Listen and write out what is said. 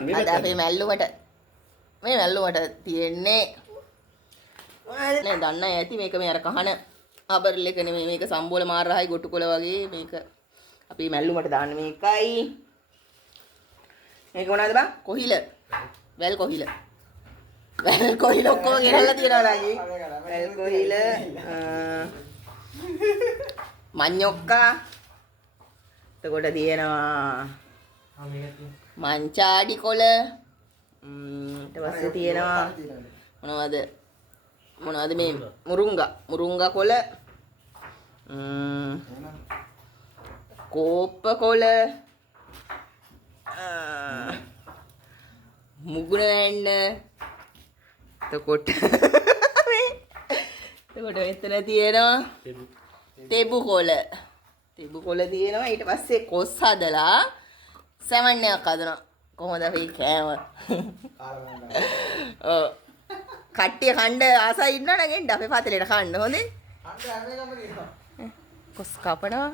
අද අපේ මැල්ලුමට මේ මැල්ලුමට තියෙන්නේ නේ දන්න ඇති මේක මේ අර කහන ආබරල් එක නෙමෙයි මේක සම්බෝල මාරහයි ගොටුකොළ වගේ මේක අපේ මැල්ලුමට දාන්න මේකයි මේක මොනවද බං කොහිල වැල් කොහිල ඔක්කොම ගෙනල්ලා තියනවා නේද වැල් කොහිල මඤ්ඤොක්කා එතකොට තියෙනවා මංචාඩි කොළ ඊට පස්සේ තියෙනවා මොනවද මේ මුරුංගා කොළ කෝප්ප කොළ මුගුණ වැන්න එතකොට මෙතන තියෙනවා තෙබු කොළ තියෙනවා ඊට පස්සේ කොස් හදලා සැමන් එකක් හදනවා කොහොමද අපි කෑම ඔව් කට්ටිය කණ්ඩ ආසයි ඉන්නවනම් එන්න අපේ පාතලේට කන්න හොඳේ කොස් කපනවා